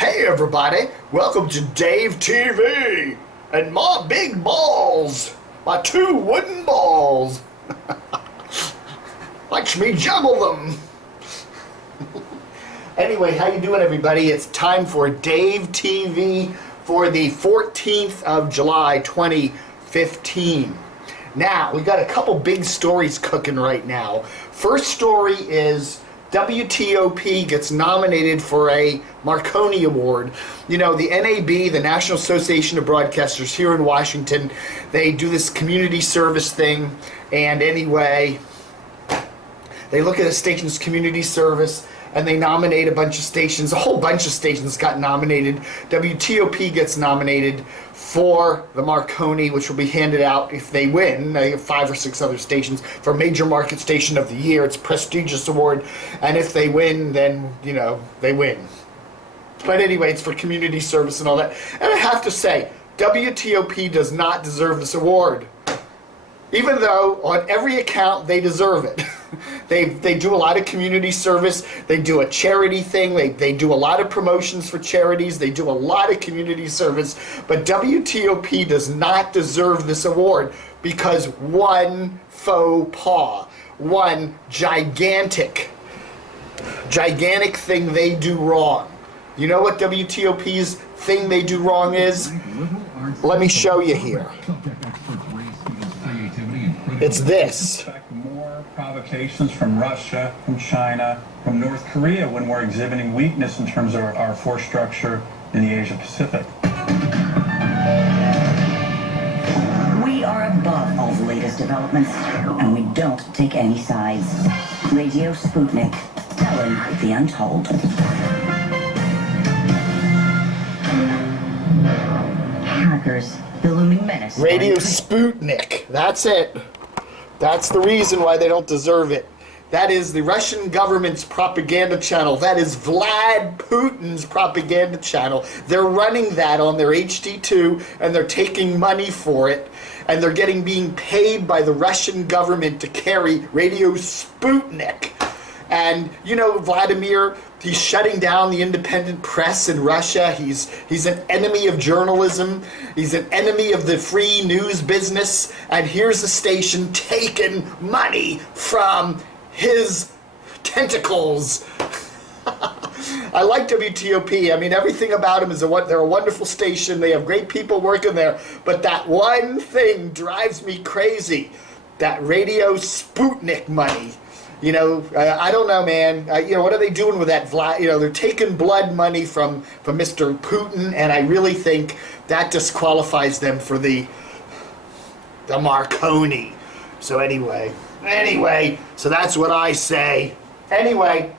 Hey everybody, welcome to Dave TV and my big balls, my 2 wooden balls. Watch me juggle them. Anyway, how you doing everybody? It's time for Dave TV for the 14th of July 2015. Now, we got a couple big stories cooking right now. First story is WTOP gets nominated for a Marconi Award. You know, the NAB, the National Association of Broadcasters here in Washington, they do this community service thing, and anyway, they look at a station's community service and they nominate a bunch of stations. A whole bunch of stations got nominated. WTOP gets nominated for the Marconi, which will be handed out if they win. They have 5 or 6 other stations for Major Market Station of the Year. It's a prestigious award, and if they win, then, you know, they win. But anyway, it's for community service and all that. And I have to say, WTOP does not deserve this award, even though on every account they deserve it. They do a lot of community service. They do a charity thing. They do a lot of promotions for charities. They do a lot of community service. But WTOP does not deserve this award because one faux pas, one gigantic thing they do wrong. You know what WTOP's thing they do wrong is? Let me show you here. It's this. More provocations from Russia, from China, from North Korea when we're exhibiting weakness in terms of our force structure in the Asia Pacific. We are above all the latest developments, and we don't take any sides. Radio Sputnik, telling the untold. Hackers, the looming menace. Radio Sputnik, that's it. That's the reason why they don't deserve it. That is the Russian government's propaganda channel. That is Vlad Putin's propaganda channel. They're running that on their HD2, and they're taking money for it, and they're being paid by the Russian government to carry Radio Sputnik. And, you know, Vladimir, he's shutting down the independent press in Russia. He's an enemy of journalism. He's an enemy of the free news business. And here's a station taking money from his tentacles. I like WTOP. I mean, everything about them is they're a wonderful station. They have great people working there. But that one thing drives me crazy. That Radio Sputnik money. You know, I don't know, man. You know, what are they doing with that? You know, they're taking blood money from Mr. Putin, and I really think that disqualifies them for the Marconi. So anyway, so that's what I say. Anyway,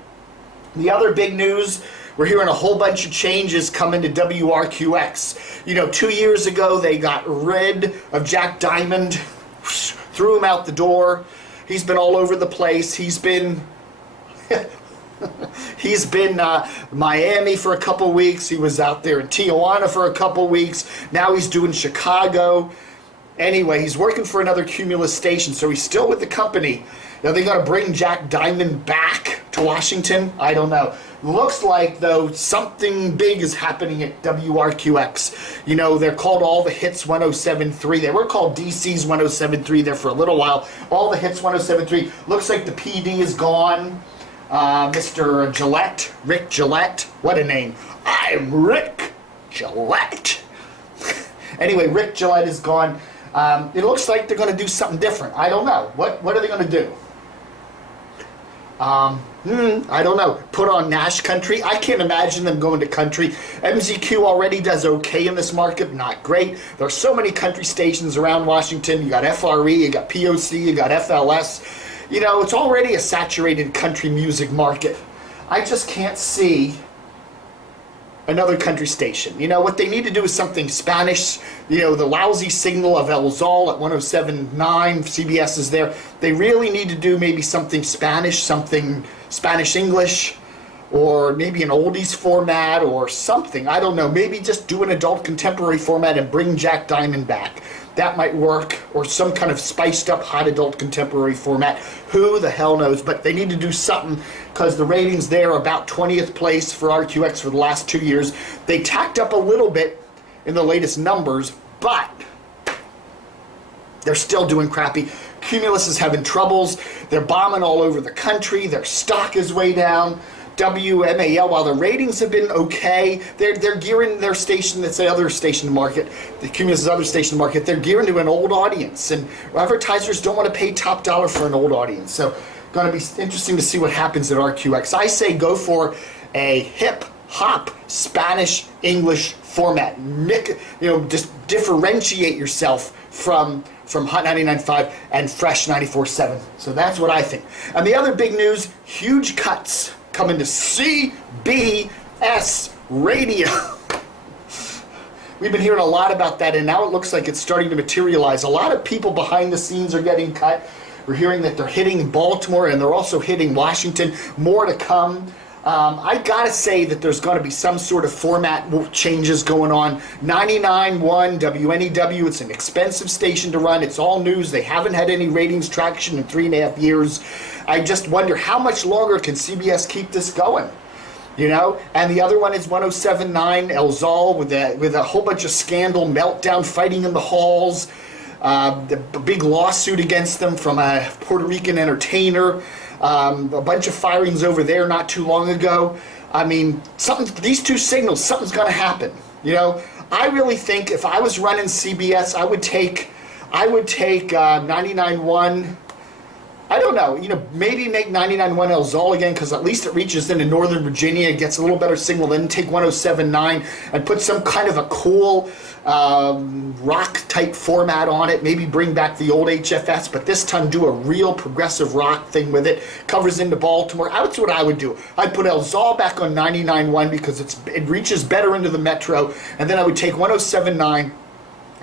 the other big news, we're hearing a whole bunch of changes coming to WRQX. You know, 2 years ago they got rid of Jack Diamond, threw him out the door. He's been all over the place. He's been Miami for a couple weeks. He was out there in Tijuana for a couple weeks. Now he's doing Chicago. Anyway, he's working for another Cumulus station, so he's still with the company. Now they're going to bring Jack Diamond back to Washington. I don't know. Looks like, though, something big is happening at WRQX. You know, they're called All the Hits 107.3. They were called DC's 107.3 there for a little while. All the Hits 107.3. Looks like the PD is gone. Mr. Gillette, Rick Gillette. What a name. I'm Rick Gillette. Anyway, Rick Gillette is gone. It looks like they're going to do something different. I don't know. What are they going to do? I don't know. Put on Nash Country. I can't imagine them going to country. MZQ already does okay in this market. Not great. There are so many country stations around Washington. You got FRE, you got POC, you got FLS. You know, it's already a saturated country music market. I just can't see another country station. You know, what they need to do is something Spanish. You know, the lousy signal of El Zol at 107.9, CBS is there. They really need to do maybe something Spanish, something Spanish-English, or maybe an oldies format or something. I don't know. Maybe just do an adult contemporary format and bring Jack Diamond back. that might work, or some kind of spiced up hot adult contemporary format. Who the hell knows? But they need to do something, because the ratings there are about 20th place for RQX for the last 2 years. They tacked up a little bit in the latest numbers, but they're still doing crappy. Cumulus is having troubles. They're bombing all over the country. Their stock is way down. WMAL, while the ratings have been okay, they're gearing their station, that's the other station market, the Cumulus' other station market, they're gearing to an old audience, and advertisers don't want to pay top dollar for an old audience. So going to be interesting to see what happens at RQX. I say go for a hip hop Spanish English format. Just differentiate yourself from Hot 99.5 and Fresh 94.7. So that's what I think. And the other big news, huge cuts coming to CBS Radio. We've been hearing a lot about that, and now it looks like it's starting to materialize. A lot of people behind the scenes are getting cut. We're hearing that they're hitting Baltimore, and they're also hitting Washington. More to come. I gotta say that there's going to be some sort of format changes going on. 99.1 WNEW, it's an expensive station to run. It's all news. They haven't had any ratings traction in 3.5 years. I just wonder how much longer can CBS keep this going? And the other one is 107.9 El Zal with a whole bunch of scandal, meltdown, fighting in the halls, the big lawsuit against them from a Puerto Rican entertainer. A bunch of firings over there not too long ago. I mean, these two signals, something's going to happen. I really think if I was running CBS, I would take 99.1. I don't know, maybe make 99.1 El Zal again, because at least it reaches into Northern Virginia, gets a little better signal, then take 107.9 and put some kind of a cool rock type format on it. Maybe bring back the old HFS, but this time do a real progressive rock thing with it. Covers into Baltimore. That's what I would do. I'd put El Zal back on 99.1 because it reaches better into the metro, and then I would take 107.9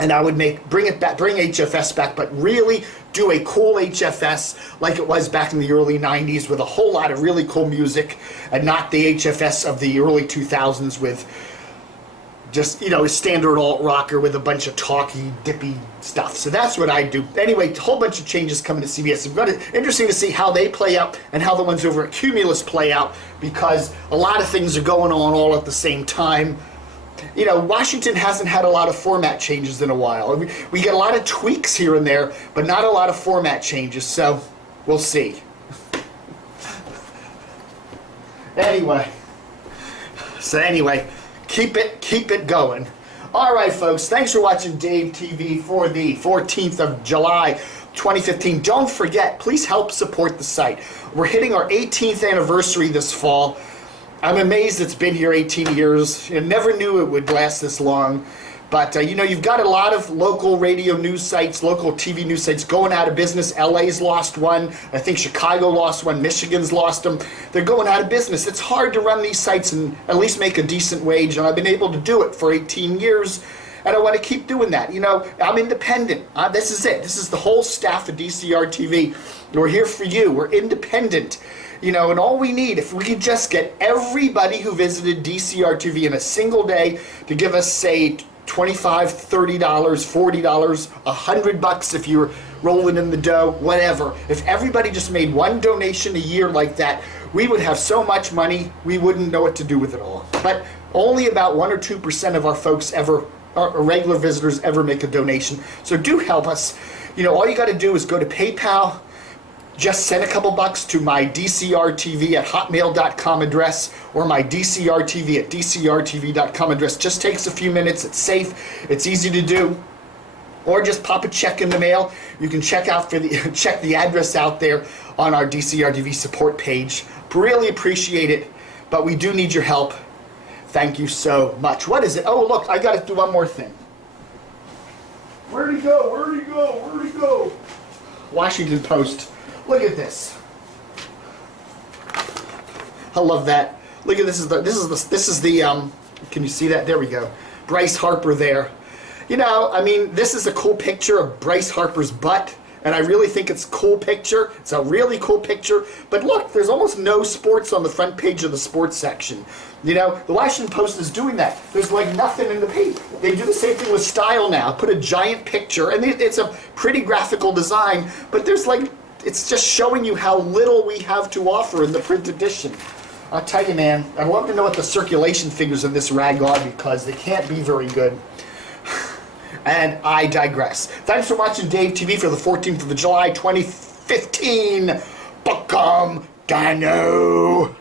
and I would bring HFS back, but really do a cool HFS like it was back in the early 90s with a whole lot of really cool music, and not the HFS of the early 2000s with just, a standard alt rocker with a bunch of talky, dippy stuff. So that's what I do. Anyway, a whole bunch of changes coming to CBS. It's interesting to see how they play out and how the ones over at Cumulus play out, because a lot of things are going on all at the same time. Washington hasn't had a lot of format changes in a while. We get a lot of tweaks here and there, but not a lot of format changes, so we'll see. Anyway, keep it going. All right, folks, thanks for watching Dave TV for the 14th of July, 2015. Don't forget, please help support the site. We're hitting our 18th anniversary this fall. I'm amazed it's been here 18 years. I never knew it would last this long. But, you've got a lot of local radio news sites, local TV news sites going out of business. LA's lost one. I think Chicago lost one. Michigan's lost them. They're going out of business. It's hard to run these sites and at least make a decent wage, and I've been able to do it for 18 years. And I want to keep doing that. I'm independent. This is it. This is the whole staff of DCR TV. We're here for you. We're independent. And all we need, if we could just get everybody who visited DCR TV in a single day to give us, say, $25, $30, $40, $100 if you're rolling in the dough, whatever. If everybody just made one donation a year like that, we would have so much money, we wouldn't know what to do with it all. But only about 1 or 2% of our folks ever, our regular visitors, ever make a donation. So do help us. All you got to do is go to PayPal. Just send a couple bucks to my DCRTV@hotmail.com address or my DCRTV@DCRTV.com address. Just takes a few minutes. It's safe. It's easy to do. Or just pop a check in the mail. You can check the address out there on our DCR TV support page. Really appreciate it, but we do need your help. Thank you so much. What is it? Oh, look, I got to do one more thing. Where'd he go? Where'd he go? Where'd he go? Washington Post. Look at this. I love that. Look at this. This is the can you see that? There we go. Bryce Harper there. This is a cool picture of Bryce Harper's butt and I really think it's a cool picture. It's a really cool picture. But look, there's almost no sports on the front page of the sports section. You know, the Washington Post is doing that. There's like nothing in the page. They do the same thing with Style now. Put a giant picture, and it's a pretty graphical design, but there's like, it's just showing you how little we have to offer in the print edition. I'll tell you, man, I'd love to know what the circulation figures of this rag are, because they can't be very good. And I digress. Thanks for watching Dave TV for the 14th of July, 2015. Buckham Dano.